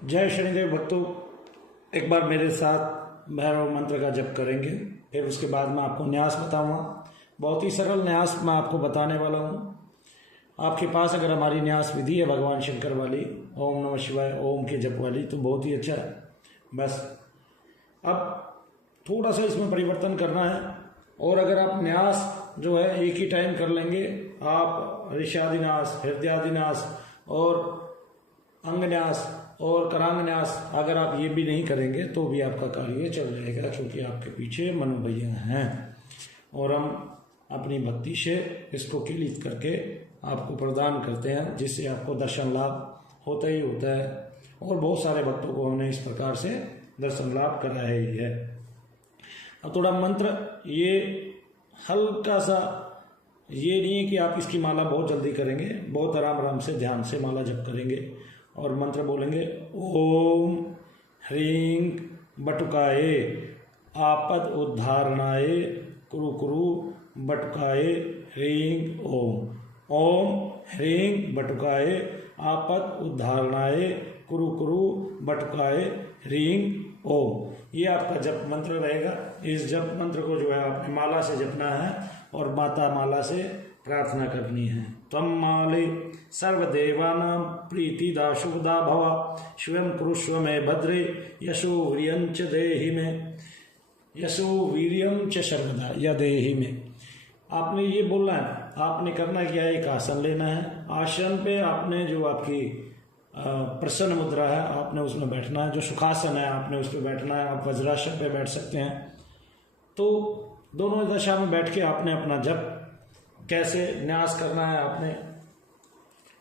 जय शनिदेव भक्तों, एक बार मेरे साथ भैरव मंत्र का जप करेंगे। फिर उसके बाद मैं आपको न्यास बताऊंगा। बहुत ही सरल न्यास मैं आपको बताने वाला हूँ। आपके पास अगर हमारी न्यास विधि है भगवान शंकर वाली, ओम नमः शिवाय ओम के जप वाली, तो बहुत ही अच्छा है। बस अब थोड़ा सा इसमें परिवर्तन करना है। और अगर आप न्यास जो है एक ही टाइम कर लेंगे, आप ऋषादिन्यास, हृदयादिन्यास और अंगन्यास और करांगन्यास अगर आप ये भी नहीं करेंगे तो भी आपका कार्य चल जाएगा, क्योंकि आपके पीछे मनु भैया हैं। और हम अपनी भक्ति से इसको किलित करके आपको प्रदान करते हैं, जिससे आपको दर्शन लाभ होता ही होता है। और बहुत सारे भक्तों को हमने इस प्रकार से दर्शन लाभ कराया ही है। अब थोड़ा मंत्र ये हल्का सा, ये नहीं है कि आप इसकी माला बहुत जल्दी करेंगे, बहुत आराम आराम से ध्यान से माला जप करेंगे और मंत्र बोलेंगे। ओम ह्रीं बटुकाय आपद उद्धारणाय कुरु कुरु बटुकाय ह्रीं ओम। ओम ह्रीं बटुकाय आपद उद्धारणाय कुरु कुरु बटुकाय ह्रीं ओम। ये आपका जप मंत्र रहेगा। इस जप मंत्र को जो है आपने माला से जपना है और माता माला से प्रार्थना करनी है। त्वं माले सर्वदेवानां प्रीतिदा शुभदा भव, स्वयं कुरुष्व मे भद्रे, यशो वीर्यं च देहि मे, यशो वीर्यं च सर्वदा या देहि मे। आपने ये बोलना है। आपने करना क्या है, एक आसन लेना है। आसन पे आपने जो आपकी प्रसन्न मुद्रा है आपने उसमें बैठना है। जो सुखासन है आपने उस पर बैठना है। आप वज्रासन पे बैठ सकते हैं। तो दोनों दशा में बैठ के आपने अपना जप कैसे न्यास करना है। आपने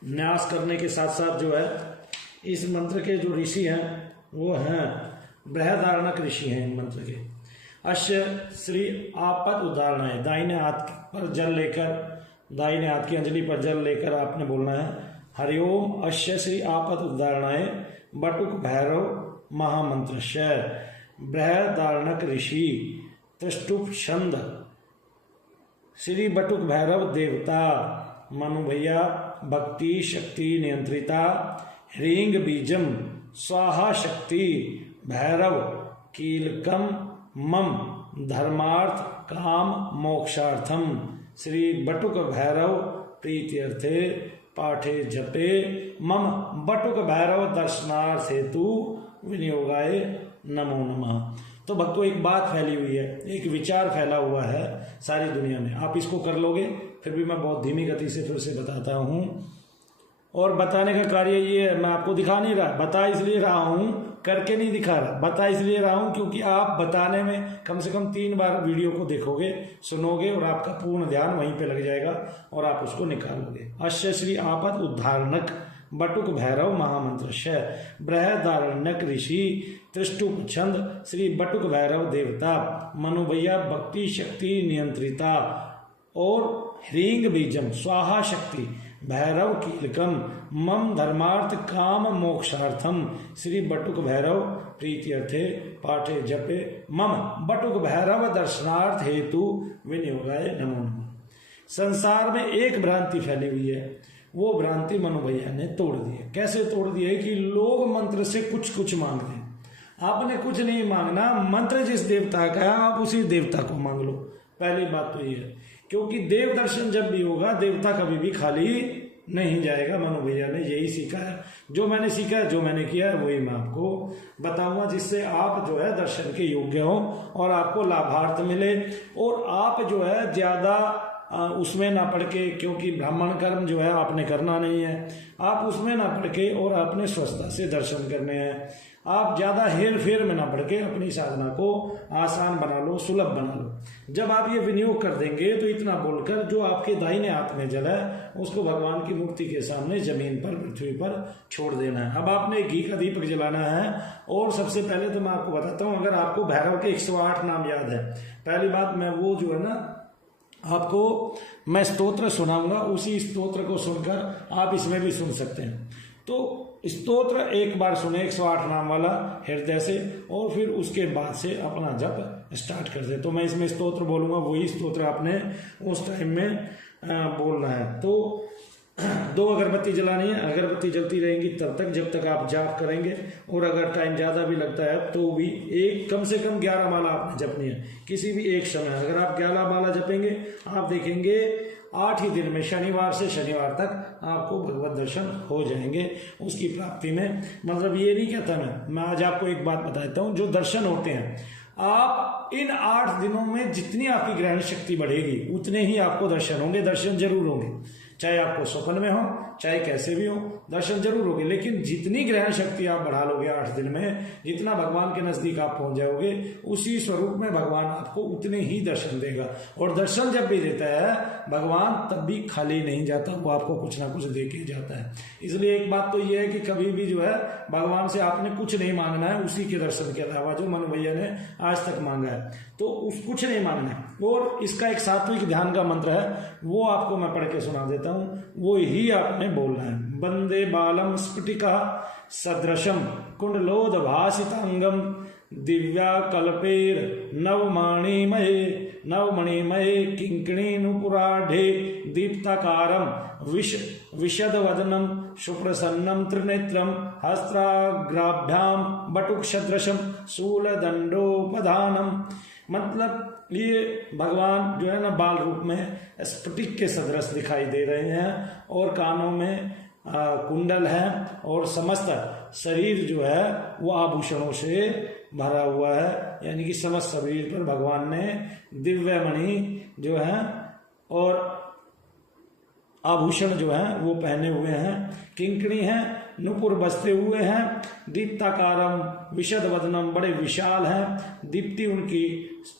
न्यास करने के साथ साथ जो है इस मंत्र के जो ऋषि हैं वो हैं बृहदारण्यक ऋषि हैं। इन मंत्र के अश्य श्री आपद उदाहरण, दाहिने हाथ पर जल लेकर, दाहिने हाथ की अंजलि पर जल लेकर आपने बोलना है हरिओम अश्य श्री आपद उदाहरणाय बटुक भैरव महामंत्रस्य बृहदारण्यक ऋषि त्रिष्टुप छंद श्री बटुक भैरव देवता मनु भैया भक्ति शक्ति नियंत्रिता ह्रींग बीजम स्वाहा शक्ति भैरव कीलकम मम धर्मार्थ काम मोक्षार्थम श्री बटुक भैरव प्रीत्यर्थे पाठे जपे मम बटुक भैरव दर्शनार्थ हेतु विनियोगाय नमो नमः। तो भक्तों एक बात फैली हुई है, एक विचार फैला हुआ है सारी दुनिया में। आप इसको कर लोगे। फिर भी मैं बहुत धीमी गति से फिर से बताता हूँ। और बताने का कार्य ये है, मैं आपको दिखा नहीं रहा, बता इसलिए रहा हूँ, करके नहीं दिखा रहा। बता इसलिए रहा हूँ क्योंकि आप बताने में कम से कम 3 बार वीडियो को देखोगे, सुनोगे और आपका पूर्ण ध्यान वहीं पे लग जाएगा और आप उसको निकालोगे। अश्य श्री आपद उद्धारणक बटुक भैरव महामंत्रस्य बृहदारण्यक ऋषि त्रिष्टुप छंद श्री बटुक भैरव देवता मनु भैया भक्ति शक्ति नियंत्रिता और ह्रींग बीजम स्वाहा शक्ति भैरव कीलकम मम धर्मार्थ काम मोक्षार्थम श्री बटुक भैरव प्रीत्यर्थे पाठे जपे मम बटुक भैरव दर्शनार्थ हेतु विनियोगाय नमो नमः। संसार में एक भ्रांति फैली हुई है, वो भ्रांति मनु भैया ने तोड़ दी है। कैसे तोड़ दी है कि लोग मंत्र से कुछ कुछ मांगते हैं। आपने कुछ नहीं मांगना, मंत्र जिस देवता का है आप उसी देवता को मांग लो। पहली बात तो ये है, क्योंकि देव दर्शन जब भी होगा देवता कभी भी खाली नहीं जाएगा। मनु भैया ने यही सीखा है। जो मैंने सीखा है, जो मैंने किया है, वही मैं आपको बताऊंगा, जिससे आप जो है दर्शन के योग्य हो और आपको लाभार्थ मिले और आप जो है ज्यादा उसमें ना पढ़ के, क्योंकि ब्राह्मण कर्म जो है आपने करना नहीं है, आप उसमें ना पढ़ के और आपने स्वस्थता से दर्शन करने हैं। आप ज्यादा हेर फेर में ना पढ़ के अपनी साधना को आसान बना लो, सुलभ बना लो। जब आप ये विनियोग कर देंगे तो इतना बोलकर जो आपके दाहिने हाथ में जल है उसको भगवान की मूर्ति के सामने जमीन पर पृथ्वी पर छोड़ देना है। अब आपने घी का दीपक जलाना है। और सबसे पहले तो मैं आपको बताता हूँ, अगर आपको भैरव के 108 नाम याद है, पहली बात मैं वो जो है ना आपको मैं स्तोत्र सुनाऊंगा, उसी स्तोत्र को सुनकर आप इसमें भी सुन सकते हैं। तो स्तोत्र एक बार सुने 108 नाम वाला हृदय से, और फिर उसके बाद से अपना जप स्टार्ट कर दे। तो मैं इसमें स्तोत्र बोलूंगा, वही स्तोत्र आपने उस टाइम में बोलना है। तो 2 अगरबत्ती जलानी है। अगरबत्ती जलती रहेंगी तब तक जब तक आप जाप करेंगे, और अगर टाइम ज़्यादा भी लगता है तो भी कम से कम 11 माला आपने जपनी है किसी भी एक समय। अगर आप 11 माला जपेंगे आप देखेंगे 8 ही दिन में, शनिवार से शनिवार तक आपको भगवत दर्शन हो जाएंगे उसकी प्राप्ति में। मतलब ये नहीं कहता मैं आज आपको एक बात बताता हूँ, जो दर्शन होते हैं आप इन 8 दिनों में जितनी आपकी ग्रहण शक्ति बढ़ेगी उतने ही आपको दर्शन होंगे, दर्शन जरूर होंगे, चाहे आपको स्वप्न में हो चाहे कैसे भी हो, दर्शन जरूर होंगे। लेकिन जितनी ग्रहण शक्ति आप बढ़ा लोगे 8 दिन में, जितना भगवान के नजदीक आप पहुंच जाओगे, उसी स्वरूप में भगवान आपको उतने ही दर्शन देगा। और दर्शन जब भी देता है भगवान तब भी खाली नहीं जाता, वो आपको कुछ ना कुछ दे के जाता है। इसलिए एक बात तो ये है कि कभी भी जो है भगवान से आपने कुछ नहीं मांगना है, उसी के दर्शन के अलावा जो मनु भैया ने आज तक मांगा है तो कुछ नहीं मांगना है। और इसका एक सात्विक ध्यान का मंत्र है, वो आपको मैं पढ़ के सुना देता हूँ, वो ही आपने बोलना है। वंदे बालम स्फटिका सदृशम कुंडलोदभासितांगम दिव्या कल्पेर नवमणिमये किंकिणीनुपुराढ़े दीप्ताकारम विशदवदनम सुप्रसन्नम त्रिनेत्रम हस्त्राग्राभ्याम बटुकसदृशम शूलदंडोपधानम। मतलब ये भगवान जो है ना बाल रूप में स्फटिक के सदृश दिखाई दे रहे हैं, और कानों में कुंडल है, और समस्त शरीर जो है वो आभूषणों से भरा हुआ है, यानी कि समस्त शरीर पर भगवान ने दिव्य मणि जो है और आभूषण जो है वो पहने हुए हैं, किंकणी है, नुपुर बसते हुए हैं, दीप्ताकारम विशद वदनम बड़े विशाल हैं, दीप्ति उनकी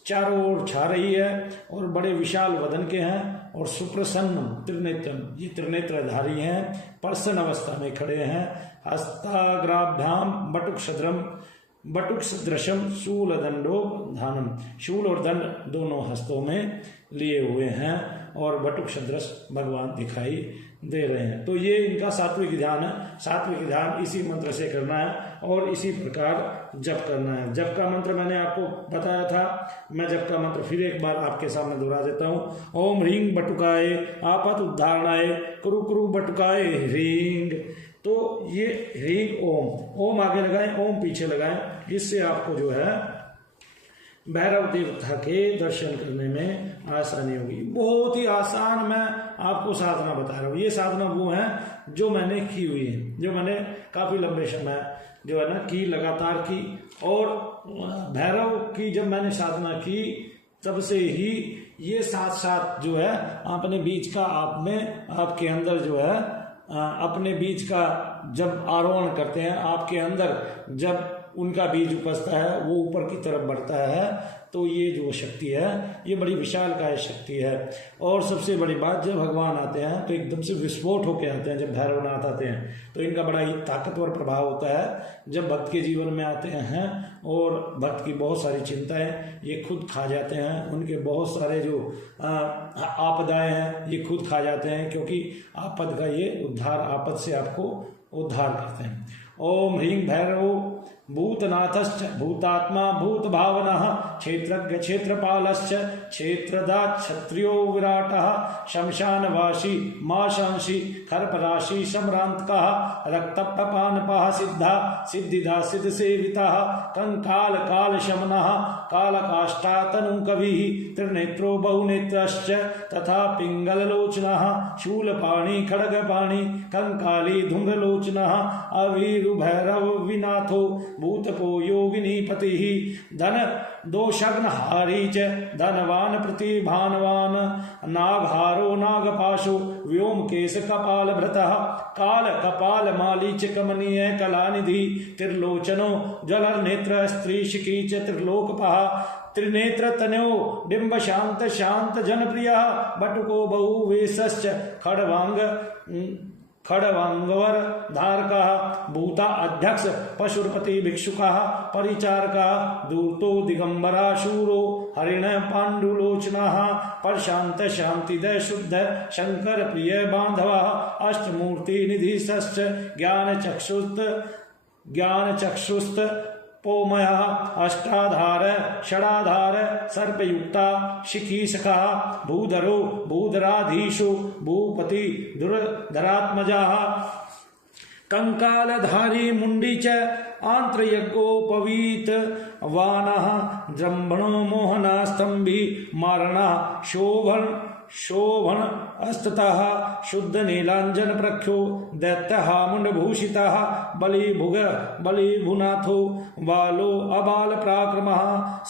चारों ओर छा रही है और बड़े विशाल वदन के हैं, और सुप्रसन्न त्रिनेत्रम ये त्रिनेत्रधारी हैं, प्रसन्न अवस्था में खड़े हैं, हस्ताग्राभ्याम बटुक सदृशम शूल दंडो धानम, शूल और दंड दोनों हस्तों में लिए हुए हैं और बटुक सदृश भगवान दिखाई दे रहे हैं। तो ये इनका सात्विक ध्यान है। सात्विक ध्यान इसी मंत्र से करना है और इसी प्रकार जप करना है। जप का मंत्र मैंने आपको बताया था, मैं जप का मंत्र फिर एक बार आपके सामने दोहरा देता हूँ। ओम ह्रीं बटुकाय आपत उद्धारणाय कुरु कुरु बटुकाय ह्रीं। तो ये ह्रीं ओम आगे लगाएं, ओम पीछे लगाएं, जिससे आपको जो है भैरव देवता के दर्शन करने में आसानी होगी। बहुत ही आसान मैं आपको साधना बता रहा हूँ। ये साधना वो है जो मैंने की हुई है, जो मैंने काफी लंबे समय जो है ना की, लगातार की। और भैरव की जब मैंने साधना की तब से ही ये साथ साथ जो है अपने बीज का आपके अंदर जो है अपने बीज का जब आरोहण करते हैं, आपके अंदर जब उनका बीज उपजता है वो ऊपर की तरफ बढ़ता है, तो ये जो शक्ति है ये बड़ी विशालकाय शक्ति है। और सबसे बड़ी बात, जब भगवान आते हैं तो एकदम से विस्फोट होकर आते हैं। जब भैरवनाथ आते हैं तो इनका बड़ा ही ताकतवर प्रभाव होता है। जब भक्त के जीवन में आते हैं और भक्त की बहुत सारी चिंताएं ये खुद खा जाते हैं, उनके बहुत सारे जो आपदाएं हैं ये खुद खा जाते हैं, क्योंकि आपद का ये उद्धार, आपद से आपको उद्धार करते हैं। ओम ह्रीं भैरव भूतनाथश्च भूतात्मा भूत भावनः क्षेत्रज्ञ क्षेत्रपालश्च क्षेत्रदा क्षत्रियो विराटः शमशानवासी माशांसी खरपराशि सम्रांतकः रक्तपानपः सिद्धा सिद्धिदा सिद्ध सेवितः कंकाल काल शमनः कालकाष्ठातनु कविः त्रिनेत्रो बहुनेत्रश्च तथा पिंगललोचनः शूलपाणि खड्गपाणि कंकाली धूम्रलोचनः अवीरुभैरव विनाथो भूतपो योगिनी पतिः धन दोषग्नहारी च धनवान प्रतिभानवान नागहारो नागपाशो व्योमकेश कपाल भृतः काल कपाल माली च कमनीय कलानिधि त्रिलोचनो जलनेत्र स्त्रीशिकी च त्रिलोकपः त्रिनेत्र तनयो डिंब शांत शांत जनप्रियः बटुको बहुवेशश्च खड़वांगवर धारकः भूता अध्यक्ष पशुपति भिक्षुकः परिचारकः दूतो दिगंबरा शूरो हरिण पांडुलोचनः प्रशांत शांतिदय शुद्ध शंकर प्रिय बांधवः अष्टमूर्ति निधि ज्ञान चक्षुस्त पोमया अष्टाधार षडाधार सर्पयुक्ता शिखी सखा भूधरो भूधराधीशो भूपति दुर्धरात्मजा कंकालधारी मुंडी च आंत्रयज्ञोपवीत वानः जृंभणो मोहना स्तंभी मारणा शोभन अस्ततः शुद्ध नीलांजन प्रख्यो दैत्यः मुंडभूषितः बलिभुनाथो बालो अबाल पराक्रमः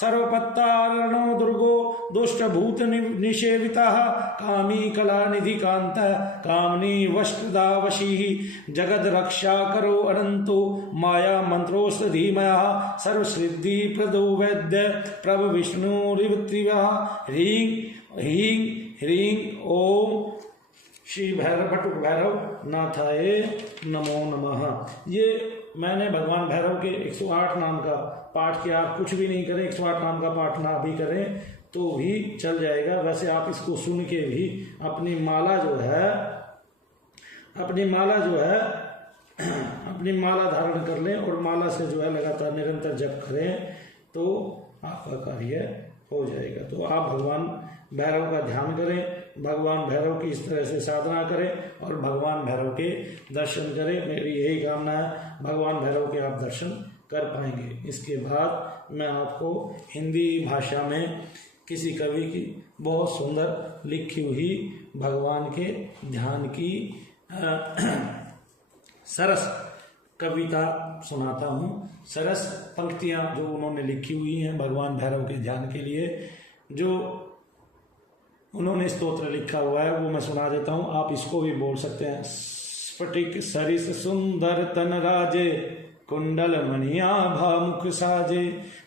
सर्वपत्तारणो दुर्गो दुष्टभूत निषेवितः कामी कलानिधि कांत कामनी वष्टदा वशी जगद रक्षा करो अनंतो माया मंत्रोस्त धीमयः सर्वसिद्धि प्रदो वैद्य प्रभ विष्णुरिवत्रिवः ह्रीं ह्रीं ओम श्री भैरव बटुक भैरव नाथाय नमो नमः। ये मैंने भगवान भैरव के 108 नाम का पाठ किया। आप कुछ भी नहीं करें, 108 नाम का पाठ ना भी करें तो भी चल जाएगा। वैसे आप इसको सुन के भी अपनी माला जो है अपनी माला धारण कर लें और माला से जो है लगातार निरंतर जप करें तो आपका कार्य हो जाएगा। तो आप भगवान भैरव का ध्यान करें, भगवान भैरव की इस तरह से साधना करें और भगवान भैरव के दर्शन करें। मेरी यही कामना है, भगवान भैरव के आप दर्शन कर पाएंगे। इसके बाद मैं आपको हिंदी भाषा में किसी कवि की बहुत सुंदर लिखी हुई भगवान के ध्यान की सरस कविता सुनाता हूँ। सरस पंक्तियाँ जो उन्होंने लिखी हुई हैं भगवान भैरव के ध्यान के लिए, जो उन्होंने स्तोत्र लिखा हुआ है वो मैं सुना देता हूँ। आप इसको भी बोल सकते हैं। स्फटिक सरिस सुंदर तन राजे कुंडल मणियाभा मुख साजे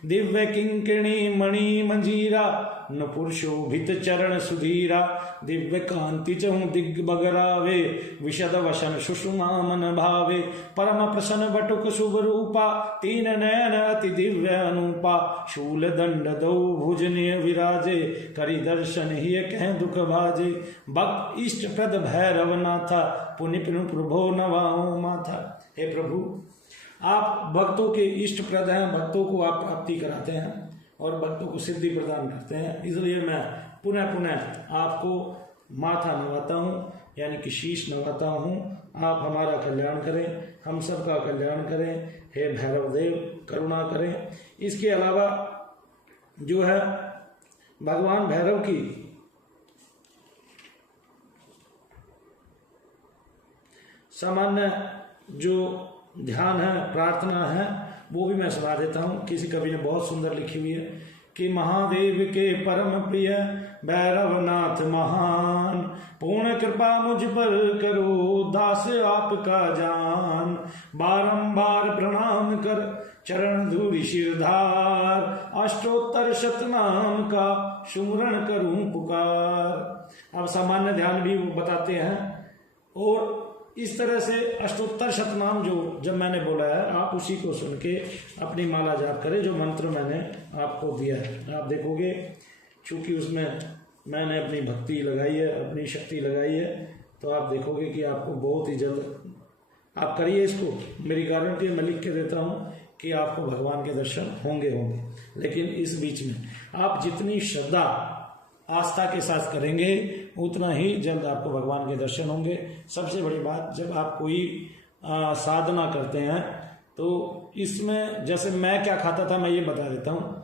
दिव्य किंकिणी मणि मंजीरा नुपुर शोभित चरण सुधीरा दिव्य कांति चहु दिग बगरावे विशद वशन सुषुमा मन भावे परम प्रसन्न बटुक शुभ रूपा तीन नयन अति दिव्य अनुपा शूल दंड दो भुजनीय विराजे करि दर्शन ही कह दुख भाजे भक्त इष्ट प्रद भैरव नाथा पुनि पुनि प्रभो नवाओ माथा। हे प्रभु, आप भक्तों के इष्ट प्रद हैं, भक्तों को आप प्राप्ति कराते हैं और भक्तों को सिद्धि प्रदान करते हैं। इसलिए मैं पुनः पुनः आपको माथा नवाता हूँ, यानी कि शीश नवाता हूँ। आप हमारा कल्याण करें, हम सबका कल्याण करें। हे भैरव देव करुणा करें। इसके अलावा जो है भगवान भैरव की सामान्य जो ध्यान है, प्रार्थना है, वो भी मैं सुना देता हूँ। किसी कवि ने बहुत सुंदर लिखी हुई है कि महादेव के परम प्रिय भैरवनाथ महान पूर्ण कृपा मुझ पर करो दास आपका जान बारंबार प्रणाम कर चरण धूलि सिरधार अष्टोत्तर शतनाम का सुमरण करूं पुकार। अब सामान्य ध्यान भी वो बताते हैं और इस तरह से अष्टोत्तर शतनाम जो जब मैंने बोला है आप उसी को सुन के अपनी माला जाप करें, जो मंत्र मैंने आपको दिया है। आप देखोगे चूंकि उसमें मैंने अपनी भक्ति लगाई है, अपनी शक्ति लगाई है, तो आप देखोगे कि आपको बहुत ही जल्द आप करिए इसको। मेरी गारंटी मैं लिख के देता हूँ कि आपको भगवान के दर्शन होंगे। लेकिन इस बीच में आप जितनी श्रद्धा आस्था के साथ करेंगे उतना ही जल्द आपको भगवान के दर्शन होंगे। सबसे बड़ी बात, जब आप कोई साधना करते हैं तो इसमें जैसे मैं क्या खाता था मैं ये बता देता हूँ।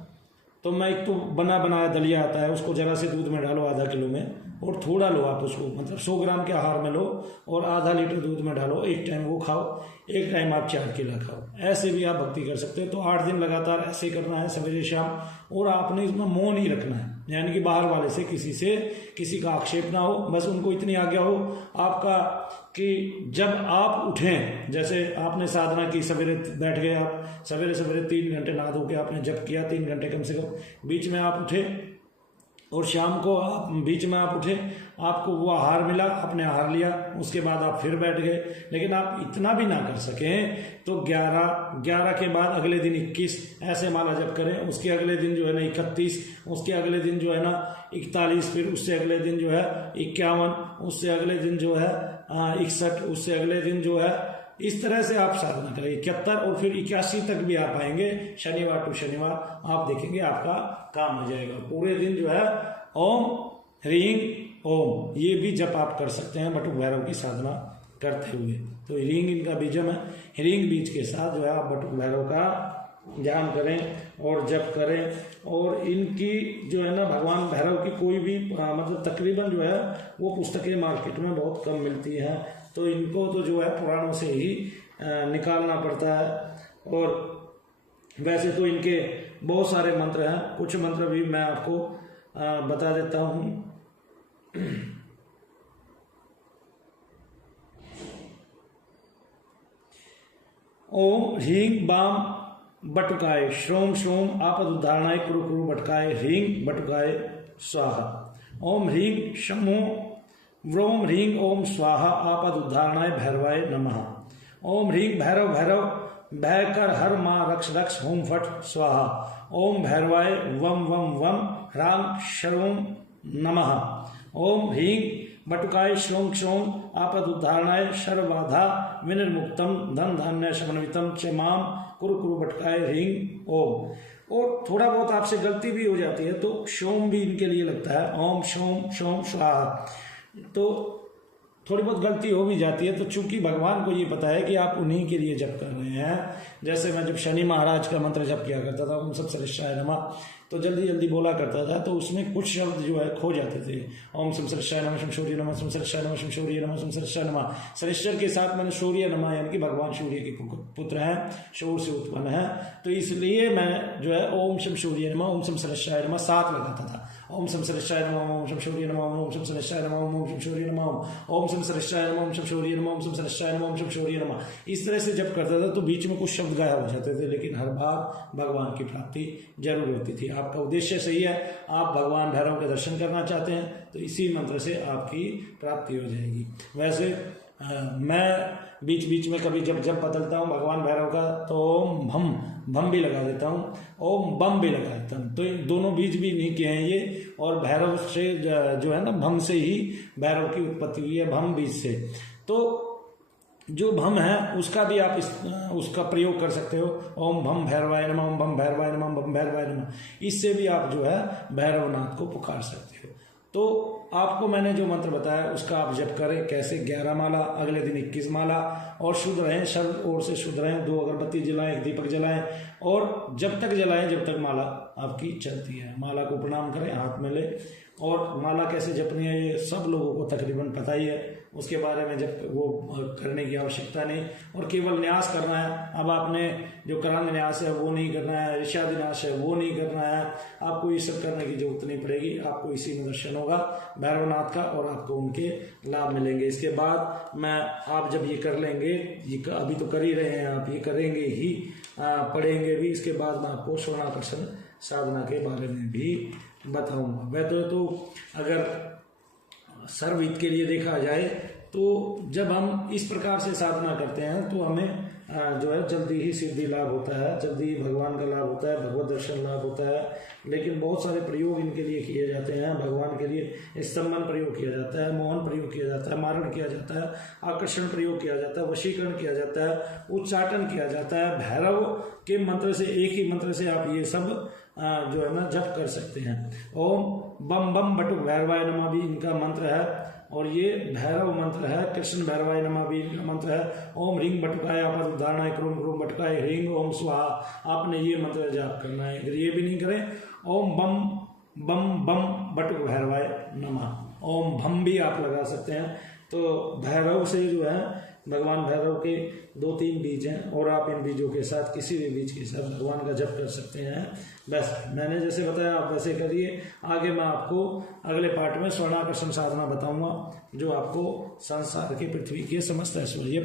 तो मैं एक तो बना बनाया दलिया आता है, उसको जरा से दूध में डालो आधा किलो में और थोड़ा लो आप उसको, मतलब 100 ग्राम के आहार में लो और आधा लीटर दूध में डालो। एक टाइम वो खाओ, एक टाइम आप 4 केला खाओ। ऐसे भी आप भक्ति कर सकते हो। तो 8 दिन लगातार ऐसे करना है, सवेरे शाम। और आपने इसमें मोह नहीं रखना है, यानी कि बाहर वाले से किसी का आक्षेप ना हो। बस उनको इतनी आज्ञा हो आपका कि जब आप उठें, जैसे आपने साधना की, सवेरे बैठ गए आप, सवेरे 3 घंटे नहा धो के आपने जप किया, 3 घंटे कम से कम, बीच में आप उठे और शाम को आप बीच में आप उठे, आपको वो आहार मिला, आपने आहार लिया, उसके बाद आप फिर बैठ गए। लेकिन आप इतना भी ना कर सकें तो 11 के बाद अगले दिन 21 ऐसे माला जप करें। उसके अगले दिन जो है ना 31, उसके अगले दिन जो है ना 41, फिर उससे अगले दिन जो है 51, उससे अगले दिन जो है 61, उससे अगले दिन जो है इस तरह से आप साधना करें 71 और फिर 81 तक भी आप आएंगे, शनिवार टू शनिवार आप देखेंगे आपका काम हो जाएगा। पूरे दिन जो है ओम ह्रीं ओम ये भी जप आप कर सकते हैं बटुक भैरव की साधना करते हुए। तो ह्रीं इनका बीजम है, ह्रीं बीज के साथ जो है आप बटुक भैरव का ध्यान करें और जप करें। और इनकी जो है ना भगवान भैरव की कोई भी मतलब तकरीबन जो है वो पुस्तकें मार्केट में बहुत कम मिलती हैं, तो इनको तो जो है पुराणों से ही निकालना पड़ता है। और वैसे तो इनके बहुत सारे मंत्र हैं, कुछ मंत्र भी मैं आपको बता देता हूँ। ओम ह्रीं बाम बटुकाय श्रोम श्रोम आपद उद्धारणाय कुरु कुरु बटकाय ह्रीं बटुकाय स्वाहा। ओम ह्रीं शमो व्रोम ह्रीं ओम स्वाहा आपद उद्धारणाय भैरवाय नमः। ओम ह्रीं भैरव भैरव भय कर हर माँ रक्ष रक्ष होम फट स्वाहा। ओम भैरवाय वम वम वम ह्रां शरोम नमः। ओम ह्रीं बटुकाय श्रोम क्षोम आपद उद्धारणाय सर्वबाधा विनिर्मुक्तम धन धान्य समन्वितम च माम कुरु कुरु बटकाय ह्रीं ओम। और थोड़ा बहुत आपसे गलती भी हो जाती है तो शोम भी इनके लिए लगता है, ओम शोम शोम स्वाहा, तो थोड़ी बहुत गलती हो भी जाती है। तो चूंकि भगवान को ये पता है कि आप उन्हीं के लिए जप कर रहे हैं, जैसे मैं जब शनि महाराज का मंत्र जप किया करता था ओम सब सरिष्ठाय नमः, तो जल्दी जल्दी बोला करता था, तो उसमें कुछ शब्द जो है खो जाते थे। ओम सम सरिष्ठाय नमः शम शौर्य नमः शम सरिष्ठाय नमः शम शौर्य नमः शम सरिष्ठाय नमः। सरिष्ठर के साथ मैंने शौर्य नमः यानी कि भगवान सूर्य के पुत्र हैं, शौर से उत्पन्न है, तो इसलिए मैं जो है ओम शम शौर्य नमः ओम सम सरिष्ठाय नमः साथ लगाता था। ओम सम सरिष्ठाय नमः ओम शम शौर्य नमः ओम शम सरिष्ठाय नमः ओम शम शौर्य नमः ओम सम सरिष्ठाय नमः ओम शम शौर्य नमः ओम शम सरिष्ठाय नमः ओम शम शौर्य नमः। इस तरह से जब करता था तो बीच में कुछ शब्द गायब हो जाते थे, लेकिन हर बार भगवान की प्राप्ति जरूर होती थी। आपका उद्देश्य सही है, आप भगवान भैरव के दर्शन करना चाहते हैं तो इसी मंत्र से आपकी प्राप्ति हो जाएगी। वैसे मैं बीच बीच में कभी जब बदलता हूँ भगवान भैरव का तो ओम भम भी लगा देता हूँ, ओम बम भी लगा देता हूँ, तो दोनों बीज भी इन्हीं के हैं ये। और भैरव से जो है ना भम से ही भैरव की उत्पत्ति हुई है, भम बीज से। तो जो भम है उसका भी आप उसका प्रयोग कर सकते हो, ओम भम भैरवाय नमः ओम भम भैरवाय नमः भम भैरवाय नमः। इससे भी आप जो है भैरवनाथ को पुकार सकते हो। तो आपको मैंने जो मंत्र बताया उसका आप जप करें। कैसे? 11 माला, अगले दिन 21 माला, और शुद्ध रहें, सर्व ओर से शुद्ध रहें, 2 अगरबत्ती जलाएं, 1 दीपक जलाएं, और जब तक जलाएं जब तक माला आपकी चलती है। माला को प्रणाम करें, हाथ में ले, और माला कैसे जपनी है ये सब लोगों को तकरीबन पता ही है, उसके बारे में जब वो करने की आवश्यकता नहीं। और केवल न्यास करना है। अब आपने जो करांग न्यास है वो नहीं करना है, ऋषादि न्यास है वो नहीं करना है, आपको ये सब करने की जरूरत नहीं पड़ेगी। आपको इसी में दर्शन होगा भैरवनाथ का और आपको उनके लाभ मिलेंगे। इसके बाद आप जब ये कर लेंगे, ये अभी तो कर ही रहे हैं, आप ये करेंगे ही, पढ़ेंगे भी, इसके बाद मैं आपको स्वर्णाकर्षण साधना के बारे में भी बताऊंगा। वह तो अगर सर्वहित के लिए देखा जाए तो जब हम इस प्रकार से साधना करते हैं तो हमें जो है जल्दी ही सिद्धि लाभ होता है, जल्दी ही भगवान का लाभ होता है, भगवत दर्शन लाभ होता है। लेकिन बहुत सारे प्रयोग इनके लिए किए जाते हैं। भगवान के लिए स्तंभन प्रयोग किया जाता है, मोहन प्रयोग किया जाता है, मारण किया जाता है, आकर्षण प्रयोग किया जाता है, वशीकरण किया जाता है, उच्चाटन किया जाता है। भैरव के मंत्र से, एक ही मंत्र से आप ये सब जो है ना जप कर सकते हैं। ओम बम बम बटुक भैरवाय नमः भी इनका मंत्र है, और ये भैरव मंत्र है। कृष्ण भैरवाय नमः भी इनका मंत्र है। ओम ह्रीं बटुकाय आपद उद्धारणाय क्रोम क्रोम बटुकाय ह्रीं ओम स्वाहा, आपने ये मंत्र जाप करना है। अगर ये भी नहीं करें, ओम बम बम बम बटुक भैरवाय नमः, ओम भम भी आप लगा सकते हैं। तो भैरव से जो है भगवान भैरव के 2-3 बीज हैं, और आप इन बीजों के साथ किसी भी बीज के साथ भगवान का जप कर सकते हैं। बस मैंने जैसे बताया आप वैसे करिए। आगे मैं आपको अगले पार्ट में स्वर्णाकर्षण साधना बताऊंगा, जो आपको संसार की, पृथ्वी के समस्त ऐश्वर्य